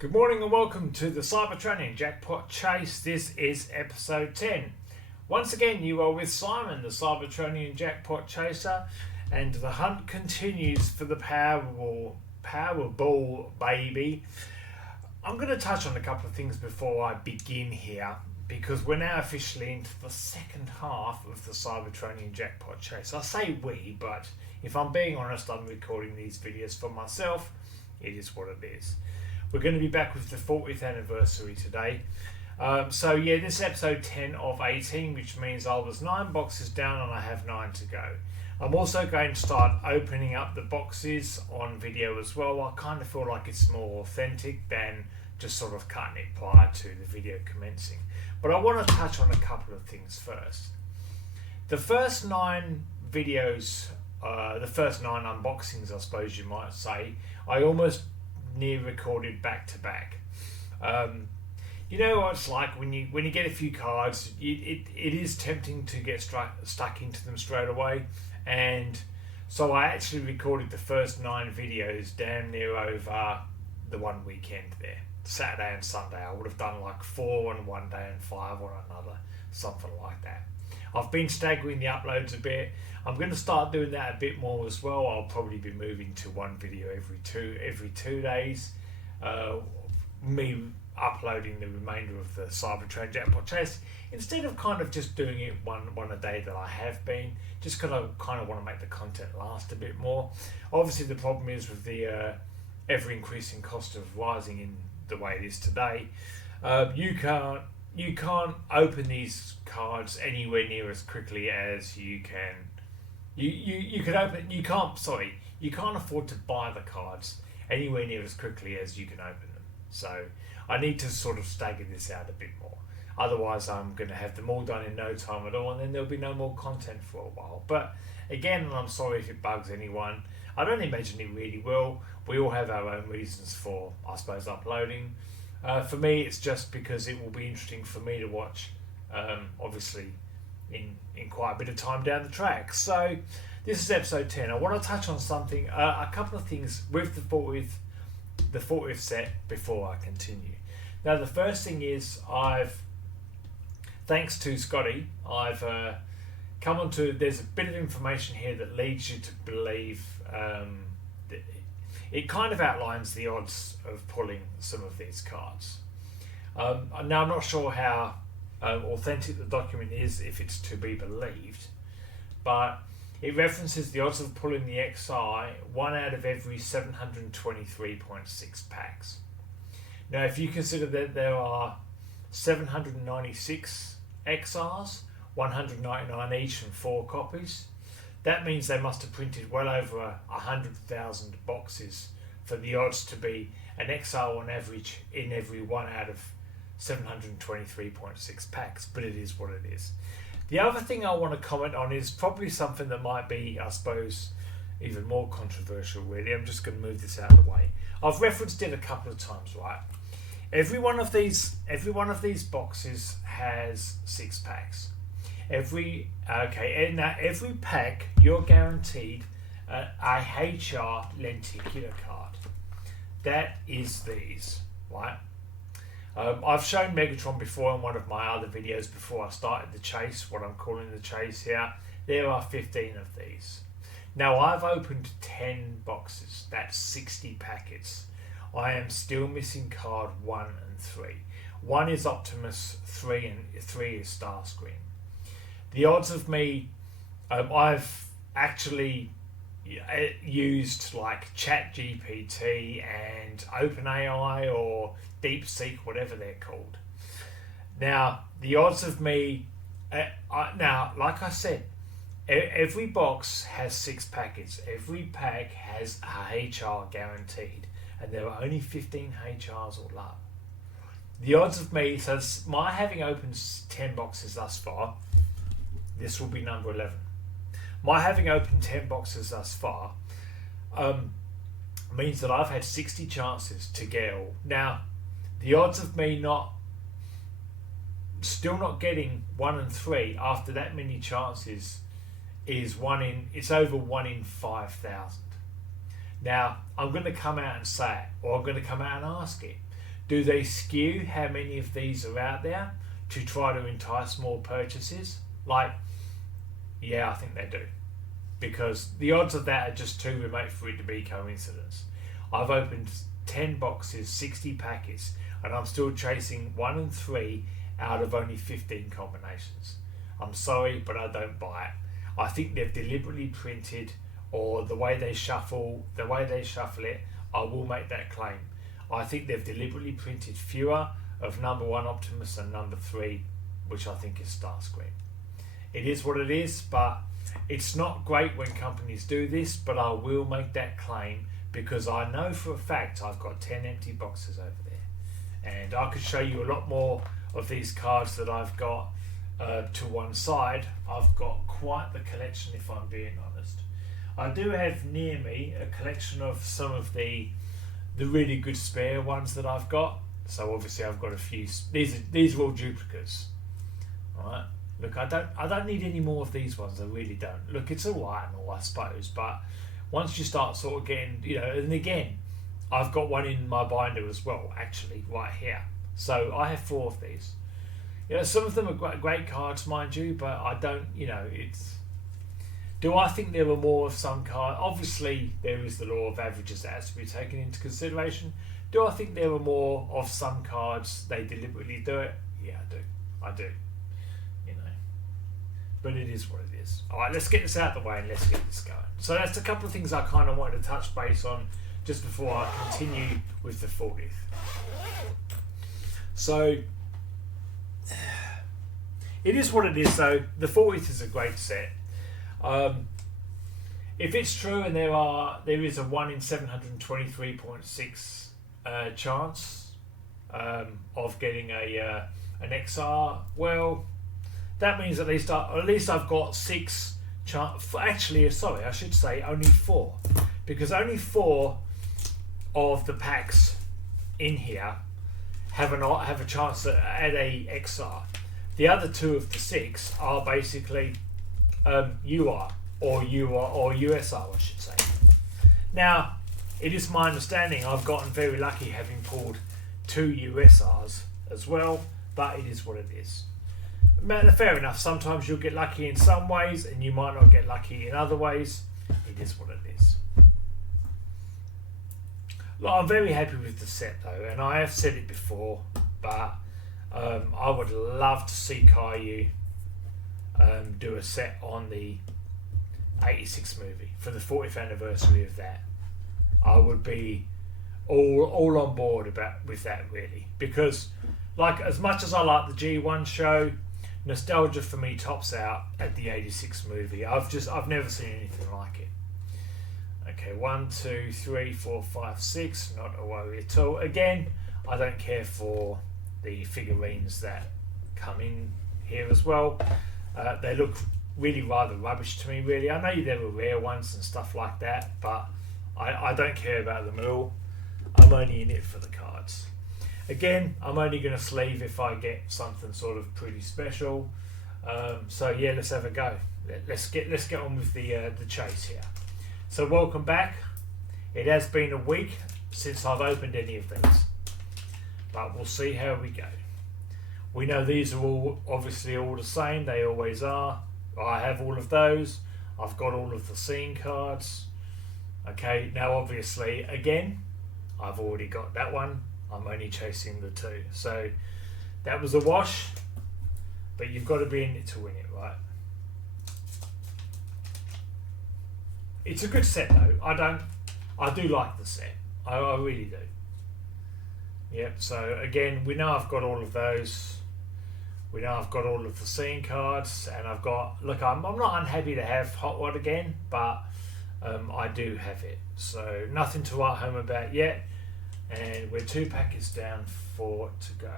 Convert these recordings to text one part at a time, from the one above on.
Good morning and welcome to the Cybertronian Jackpot Chase. This is episode 10. Once again, you are with Simon, the Cybertronian Jackpot Chaser, and the hunt continues for the Powerball baby. I'm going to touch on a couple of things before I begin here, because we're now officially into the second half of the Cybertronian Jackpot Chase. I say we, but if I'm being honest, I'm recording these videos for myself. It is what it is. We're going to be back with the 40th anniversary today. So yeah, this is episode 10 of 18, which means I was 9 boxes down and I have 9 to go. I'm also going to start opening up the boxes on video as well. I kind of feel like it's more authentic than just sort of cutting it prior to the video commencing. But I want to touch on a couple of things first. The first 9 videos, the first 9 unboxings, I suppose you might say, I almost near recorded back to back. You know what it's like when you get a few cards, it is tempting to get stuck into them straight away, and so I actually recorded the first 9 videos damn near over the one weekend there, Saturday and Sunday. I would have done like 4 on one day and 5 on another, something like that. I've been staggering the uploads a bit. I'm going to start doing that a bit more as well. I'll probably be moving to one video every two days. Me uploading the remainder of the Cybertronian Jackpot Chase instead of kind of just doing it one a day that I have been. Just because I kind of want to make the content last a bit more. Obviously, the problem is with the ever increasing cost of rising in the way it is today. You can't open these cards anywhere near as quickly as you can. You can't afford to buy the cards anywhere near as quickly as you can open them. So I need to sort of stagger this out a bit more. Otherwise, I'm going to have them all done in no time at all, and then there'll be no more content for a while. But again, I'm sorry if it bugs anyone. I don't imagine it really will. We all have our own reasons for, I suppose, uploading. For me, it's just because it will be interesting for me to watch, obviously, in quite a bit of time down the track. So this is episode 10. I want to touch on something, a couple of things with the 40th set before I continue. Now, the first thing is thanks to Scotty, I've come onto, there's a bit of information here that leads you to believe, it kind of outlines the odds of pulling some of these cards. Now, I'm not sure how authentic the document is, if it's to be believed, but it references the odds of pulling the XI 1 out of every 723.6 packs. Now, if you consider that there are 796 XRs, 199 each from 4 copies, that means they must have printed well over 100,000 boxes for the odds to be an XR on average in every 1 out of 723.6 packs, but it is what it is. The other thing I want to comment on is probably something that might be, I suppose, even more controversial really. I'm just going to move this out of the way. I've referenced it a couple of times, right? Every one of these boxes has 6 packs. Every pack you're guaranteed a HR lenticular card. That is these, right? I've shown Megatron before in one of my other videos before I started the chase, what I'm calling the chase here. There are 15 of these. Now, I've opened 10 boxes, that's 60 packets. I am still missing card 1 and 3. 1 is Optimus, 3 is Starscream. The odds of me, I've actually used like ChatGPT and OpenAI or DeepSeek, whatever they're called. Now, the odds of me, now, like I said, every box has 6 packets. Every pack has a HR guaranteed, and there are only 15 HRs all up. The odds of me, so my having opened 10 boxes thus far, this will be number 11. My having opened 10 boxes thus far means that I've had 60 chances to get all. Now, the odds of me still not getting 1 and 3 after that many chances is it's over 1 in 5,000. Now, I'm going to come out and say it, or I'm going to come out and ask it. Do they skew how many of these are out there to try to entice more purchases? Like, yeah, I think they do. Because the odds of that are just too remote for it to be coincidence. I've opened 10 boxes, 60 packets, and I'm still chasing 1 and 3 out of only 15 combinations. I'm sorry, but I don't buy it. I think they've deliberately printed, or the way they shuffle it, I will make that claim. I think they've deliberately printed fewer of number 1 Optimus and number 3, which I think is Starscream. It is what it is, but it's not great when companies do this, but I will make that claim because I know for a fact I've got 10 empty boxes over there. And I could show you a lot more of these cards that I've got to one side. I've got quite the collection, if I'm being honest. I do have near me a collection of some of the really good spare ones that I've got. So obviously I've got a few. These are all duplicates. All right. Look, I don't need any more of these ones. I really don't. Look, it's alright and all, I suppose, but once you start sort of getting, and again, I've got one in my binder as well, actually, right here. So I have 4 of these. Some of them are great cards, mind you, but I don't. It's. Do I think there were more of some cards? Obviously, there is the law of averages that has to be taken into consideration. Do I think there were more of some cards? They deliberately do it. Yeah, I do. But it is what it is. Alright, let's get this out of the way and let's get this going. So that's a couple of things I kind of wanted to touch base on just before I continue with the 40th. So, it is what it is though. The 40th is a great set. If it's true and there is a 1 in 723.6 chance of getting an XR, well, that means at least I've got 6 chance. Actually, sorry, I should say only 4, because only 4 of the packs in here have a chance at a XR. The other 2 of the 6 are basically UR or USR, I should say. Now, it is my understanding I've gotten very lucky having pulled 2 USRs as well, but it is what it is. Fair enough, sometimes you'll get lucky in some ways and you might not get lucky in other ways. It is what it is. Look, I'm very happy with the set though, and I have said it before, but I would love to see Kayou do a set on the 86 movie for the 40th anniversary of that. I would be all on board with that, really, because like as much as I like the G1 show, nostalgia for me tops out at the 86 movie. I've never seen anything like it. Okay, 1, 2, 3, 4, 5, 6. Not a worry at all. Again, I don't care for the figurines that come in here as well. They look really rather rubbish to me, really. I know there were rare ones and stuff like that, but I don't care about them at all. I'm only in it for the cards. Again, I'm only going to sleeve if I get something sort of pretty special. So yeah, let's have a go. Let's get on with the chase here. So welcome back. It has been a week since I've opened any of these, but we'll see how we go. We know these are all obviously all the same. They always are. I have all of those. I've got all of the scene cards. Okay, now obviously again, I've already got that one. I'm only chasing the 2. So that was a wash, but you've got to be in it to win it, right? It's a good set though. I do like the set. I really do. Yep, so again, we know I've got all of those. We know I've got all of the scene cards, and I've got, look, I'm not unhappy to have Hot Rod again, but I do have it. So nothing to write home about yet. And we're 2 packets down, 4 to go.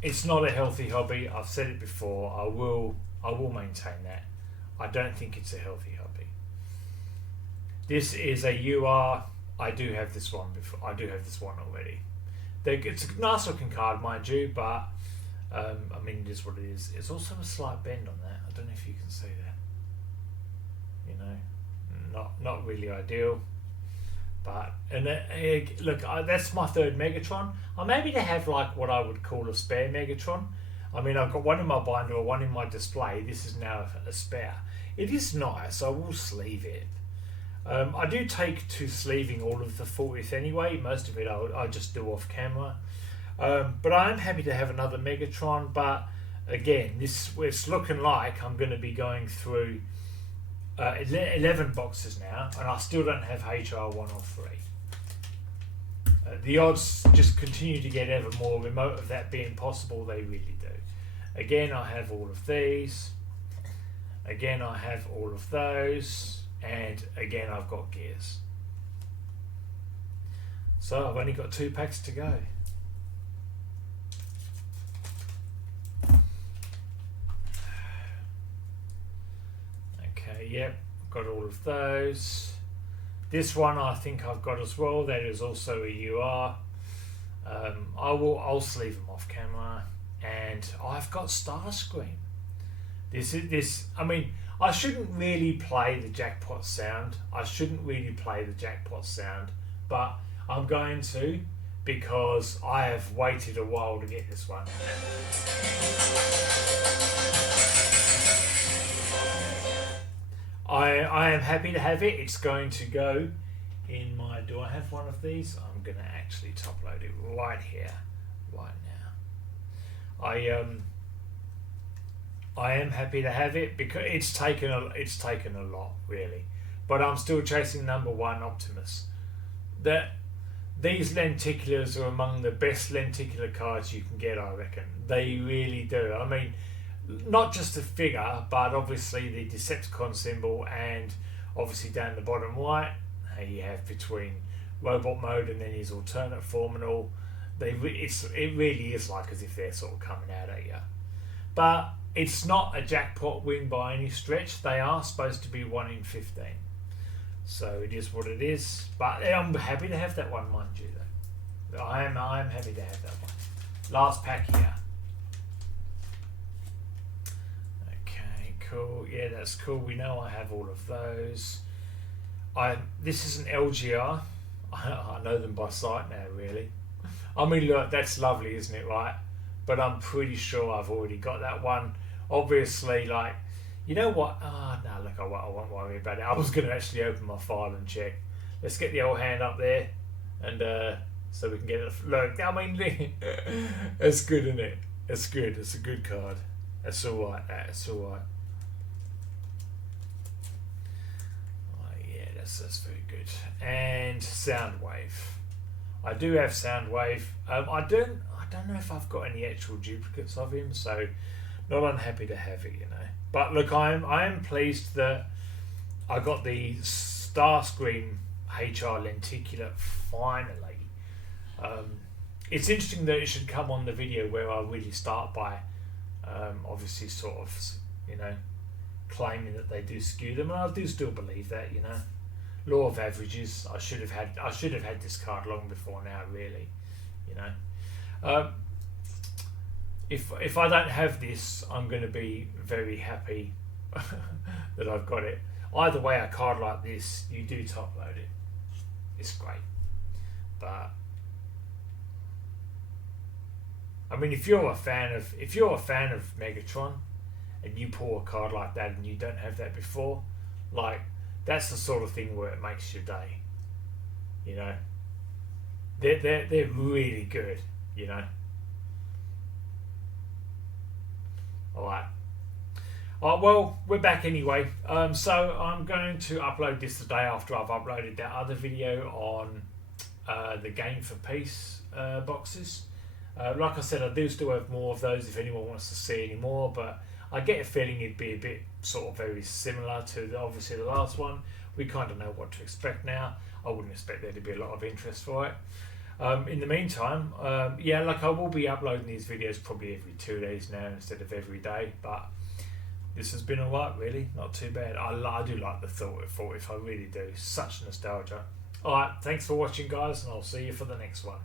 It's not a healthy hobby. I've said it before. I will maintain that. I don't think it's a healthy hobby. This is a UR. I do have this one before. I do have this one already. It's a nice looking card, mind you, but I mean, it is what it is. It's also a slight bend on that. I don't know if you can see that. Not really ideal. But look, that's my third Megatron. I'm happy to have like what I would call a spare Megatron. I mean, I've got one in my binder or one in my display. This is now a spare. It is nice. I will sleeve it. I do take to sleeving all of the 40th anyway. Most of it I just do off camera. But I am happy to have another Megatron. But again, it's looking like I'm going to be going through 11 boxes now, and I still don't have HR1 or 3. The odds just continue to get ever more remote of that being possible. They really do. Again, I have all of these. Again, I have all of those. And again, I've got gears. So I've only got 2 packs to go. Okay, yep, got all of those. This one I think I've got as well. That is also a UR. I'll sleeve them off camera. And I've got Starscream. I mean, I shouldn't really play the jackpot sound. But I'm going to, because I have waited a while to get this one. I am happy to have it. It's going to go in my... Do I have one of these? I'm going to actually top load it right here, right now. I am happy to have it because it's taken a lot, really. But I'm still chasing number 1 Optimus. These lenticulars are among the best lenticular cards you can get, I reckon. They really do. I mean, not just the figure, but obviously the Decepticon symbol, and obviously down the bottom right, you have between robot mode and then his alternate form and all. It really is like as if they're sort of coming out at you. But it's not a jackpot win by any stretch. They are supposed to be 1 in 15. So it is what it is. But I'm happy to have that one, mind you, though. I am happy to have that one. Last pack here. Okay, cool. Yeah, that's cool. We know I have all of those. This is an LGR. I know them by sight now, really. I mean, look, that's lovely, isn't it, right? But I'm pretty sure I've already got that one. Obviously, like, you know what? No, look, I won't worry about it. I was going to actually open my file and check. Let's get the old hand up there, and so we can get it. Look, I mean, it's good, isn't it? It's good. It's a good card. That's all right. That's all right. Yeah, that's very good. And Soundwave. I do have Soundwave. I don't know if I've got any actual duplicates of him, so not unhappy to have it, you know. But look, I am pleased that I got the Starscream HR lenticular finally. It's interesting that it should come on the video where I really start by obviously sort of, you know, claiming that they do skew them, and I do still believe that, you know. Law of averages. I should have had this card long before now, really, you know. If I don't have this, I'm going to be very happy that I've got it. Either way, a card like this, you do top load it. It's great. But I mean, if you're a fan of Megatron, and you pull a card like that and you don't have that before, like, that's the sort of thing where it makes your day. You know, they're really good. You know. All right. Well, we're back anyway. So I'm going to upload this the day after I've uploaded that other video on the Game for Peace boxes. Like I said, I do still have more of those if anyone wants to see any more, but I get a feeling it'd be a bit sort of very similar to obviously the last one. We kind of know what to expect now. I wouldn't expect there to be a lot of interest for it. In the meantime, yeah, like I will be uploading these videos probably every 2 days now instead of every day, but this has been alright, really, not too bad. I do like the thought of 40th, I really do. Such nostalgia. Alright, thanks for watching, guys, and I'll see you for the next one.